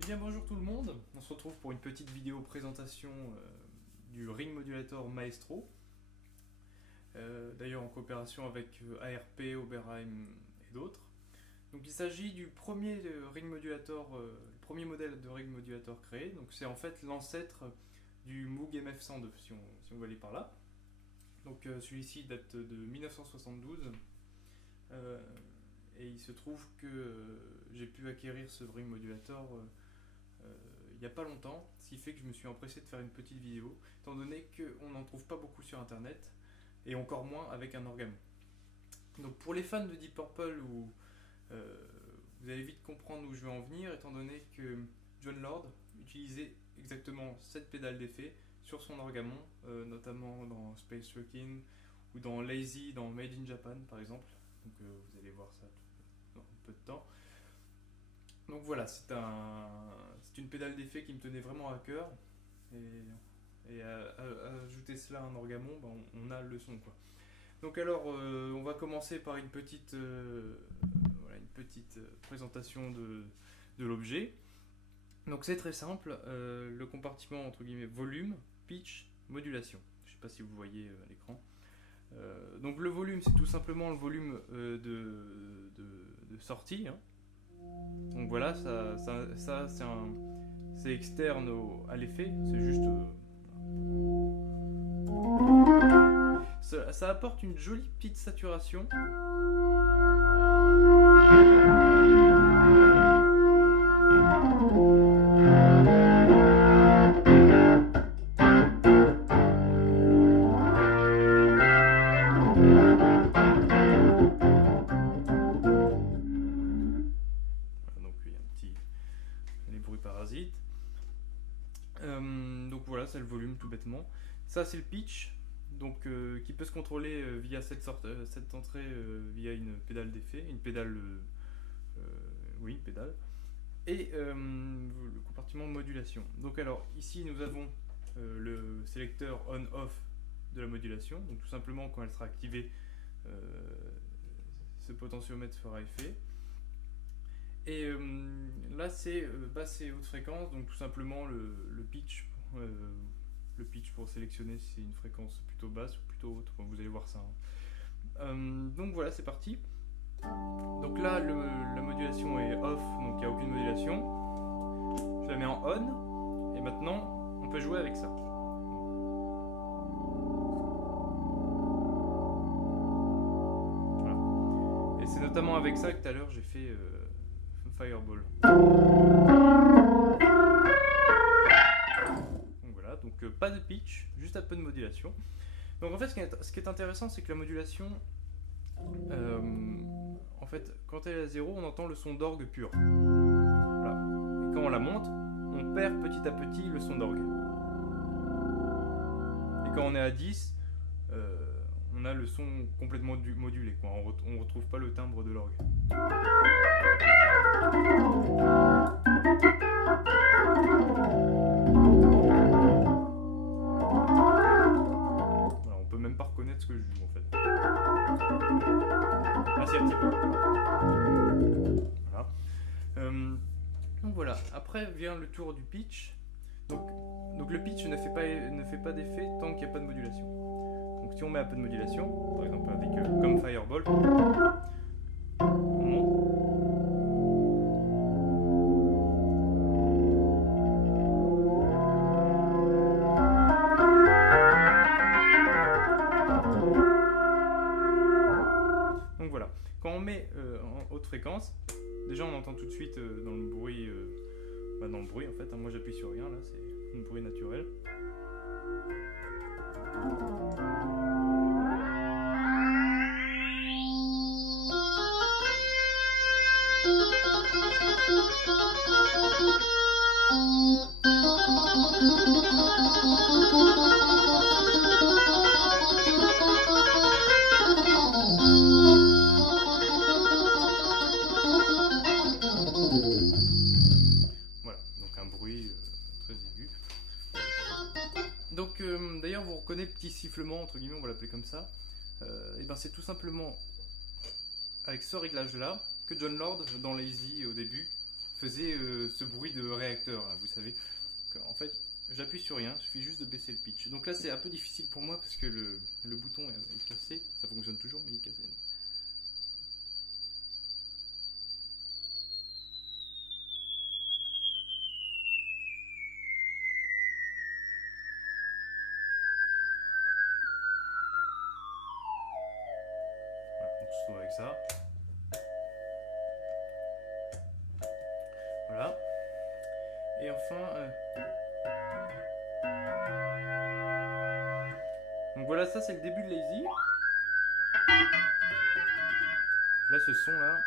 Eh bien bonjour tout le monde, on se retrouve pour une petite vidéo présentation du Ring Modulator Maestro, d'ailleurs en coopération avec ARP, Oberheim et d'autres. Donc il s'agit du premier Ring Modulator, le premier modèle de Ring Modulator créé, donc c'est en fait l'ancêtre du Moog MF102 si on va aller par là. Donc celui-ci date de 1972. Et il se trouve que j'ai pu acquérir ce Ring Modulator il n'y a pas longtemps, ce qui fait que je me suis empressé de faire une petite vidéo, étant donné qu'on n'en trouve pas beaucoup sur internet, et encore moins avec un orgamon. Donc pour les fans de Deep Purple, vous allez vite comprendre où je veux en venir, étant donné que Jon Lord utilisait exactement cette pédale d'effet sur son orgamon, notamment dans Space Trucking ou dans Lazy, dans Made in Japan par exemple. Donc vous allez voir ça dans un peu de temps. Donc voilà, c'est une pédale d'effet qui me tenait vraiment à cœur, et à ajouter cela à un orgamon, ben on a le son quoi. Donc alors on va commencer par une petite présentation de l'objet. Donc c'est très simple, le compartiment entre guillemets volume, pitch, modulation. Je ne sais pas si vous voyez à l'écran. Donc le volume, c'est tout simplement le volume de sortie, hein. Donc voilà, c'est externe à l'effet, c'est juste... ça apporte une jolie petite saturation. Parasites. Donc voilà, c'est le volume tout bêtement. Ça c'est le pitch, donc qui peut se contrôler via cette entrée via une pédale d'effet, une pédale, oui, une pédale, et le compartiment modulation. Donc alors ici nous avons le sélecteur on/off de la modulation. Donc tout simplement quand elle sera activée, ce potentiomètre fera effet. Et là c'est basse et haute fréquence, donc tout simplement le pitch pour sélectionner si c'est une fréquence plutôt basse ou plutôt haute, vous allez voir ça, hein. Donc voilà, c'est parti. Donc là la modulation est off, donc il n'y a aucune modulation. Je la mets en on, et maintenant on peut jouer avec ça. Voilà. Et c'est notamment avec ça que tout à l'heure j'ai fait Fireball. Donc voilà, donc pas de pitch, juste un peu de modulation. Donc en fait ce qui est intéressant, c'est que la modulation, en fait quand elle est à 0, on entend le son d'orgue pur. Voilà. Et quand on la monte, on perd petit à petit le son d'orgue. Et quand on est à 10, on a le son complètement modulé, quoi. On ne retrouve pas le timbre de l'orgue. Voilà, on peut même pas reconnaître ce que je joue en fait. Ah si, un petit peu. Voilà. Donc voilà, après vient le tour du pitch. Donc le pitch ne fait pas d'effet tant qu'il n'y a pas de modulation. Donc si on met un peu de modulation, par exemple avec comme Fireball, on monte. Donc voilà, quand on met en haute fréquence, déjà on entend tout de suite dans le bruit en fait, hein, moi j'appuie sur rien là, c'est un bruit naturel. Voilà, donc un bruit très aigu. Donc d'ailleurs vous reconnaissez petit sifflement entre guillemets, on va l'appeler comme ça. Et ben c'est tout simplement avec ce réglage là que Jon Lord dans Lazy au début faisait ce bruit de réacteur là, vous savez. Donc, en fait j'appuie sur rien, il suffit juste de baisser le pitch. Donc là c'est un peu difficile pour moi parce que le bouton est cassé, ça fonctionne toujours mais il est cassé. Voilà, on se trouve avec ça. Voilà. Et enfin... Donc voilà, ça c'est le début de Lazy. Là ce son là.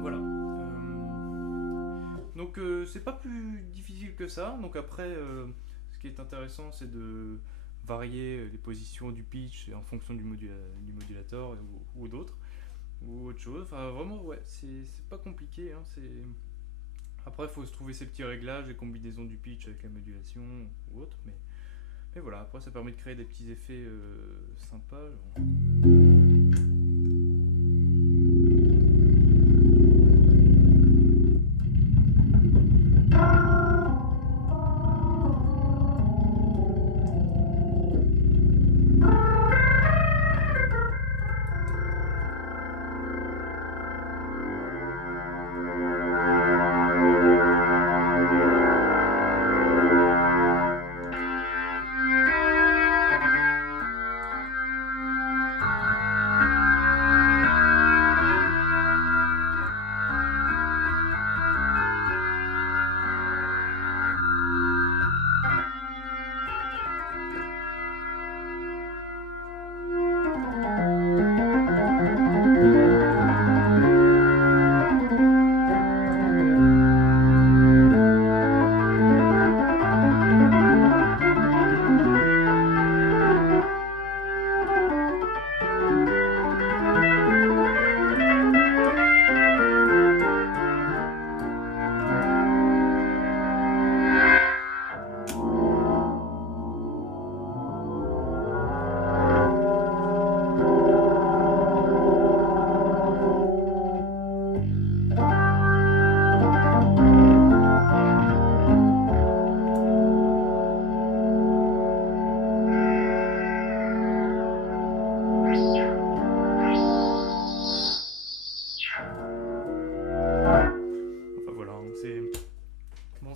Voilà. Donc c'est pas plus difficile que ça. Donc après, ce qui est intéressant, c'est de varier les positions du pitch en fonction du modulateur ou d'autres ou autre chose. Enfin vraiment, ouais, c'est pas compliqué. Hein, après, il faut se trouver ces petits réglages, les combinaisons du pitch avec la modulation ou autre. Mais voilà, après ça permet de créer des petits effets sympas.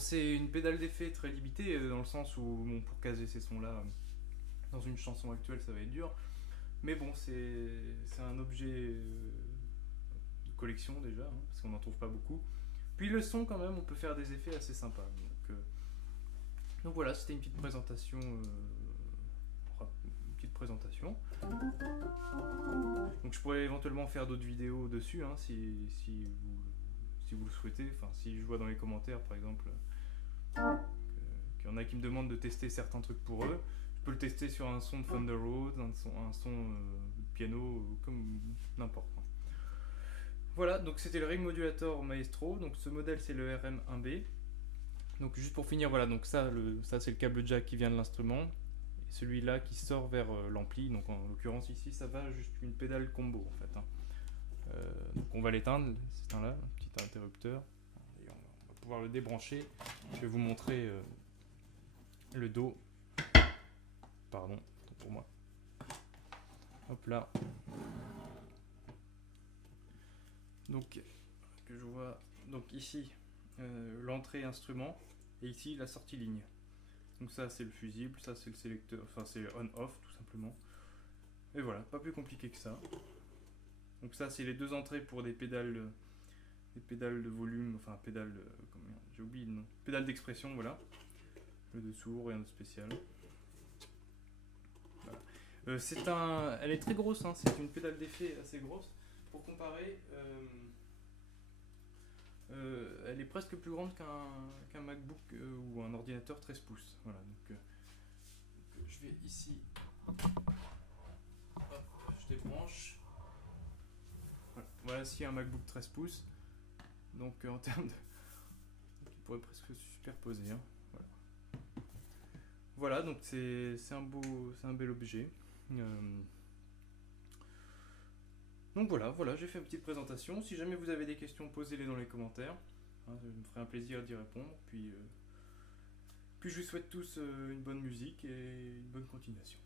C'est une pédale d'effet très limitée dans le sens où bon, pour caser ces sons là dans une chanson actuelle ça va être dur, mais bon c'est un objet de collection déjà hein, parce qu'on n'en trouve pas beaucoup, puis le son quand même on peut faire des effets assez sympas donc voilà, c'était une petite présentation donc je pourrais éventuellement faire d'autres vidéos dessus hein, si vous le souhaitez, enfin si je vois dans les commentaires par exemple qu'il y en a qui me demandent de tester certains trucs pour eux, je peux le tester sur un son de Thunder Road, un son de piano, comme n'importe. Voilà, donc c'était le Ring Modulator Maestro, donc ce modèle c'est le RM1B. Donc juste pour finir, voilà, donc ça c'est le câble jack qui vient de l'instrument, et celui-là qui sort vers l'ampli, donc en l'occurrence ici ça va juste une pédale combo en fait. Hein. Donc on va l'éteindre, c'est un petit interrupteur. On va pouvoir le débrancher. Je vais vous montrer le dos. Pardon pour moi. Hop là. Donc que je vois. Donc ici l'entrée instrument et ici la sortie ligne. Donc ça c'est le fusible, ça c'est le sélecteur, enfin c'est on-off tout simplement. Et voilà, pas plus compliqué que ça. Donc ça c'est les deux entrées pour des pédales de volume, enfin pédales j'ai oublié le nom, pédale d'expression, voilà. Le dessous, rien de spécial. Voilà. Elle est très grosse, hein, c'est une pédale d'effet assez grosse. Pour comparer, elle est presque plus grande qu'un MacBook ou un ordinateur 13 pouces. Voilà, donc je vais ici, hop, je débranche. Voilà, ici un MacBook 13 pouces. Donc en termes de... il pourrait presque se superposer. Hein. Voilà, donc c'est un bel objet. Donc voilà, j'ai fait une petite présentation. Si jamais vous avez des questions, posez-les dans les commentaires. Hein, ça me ferait un plaisir d'y répondre. Puis je vous souhaite tous une bonne musique et une bonne continuation.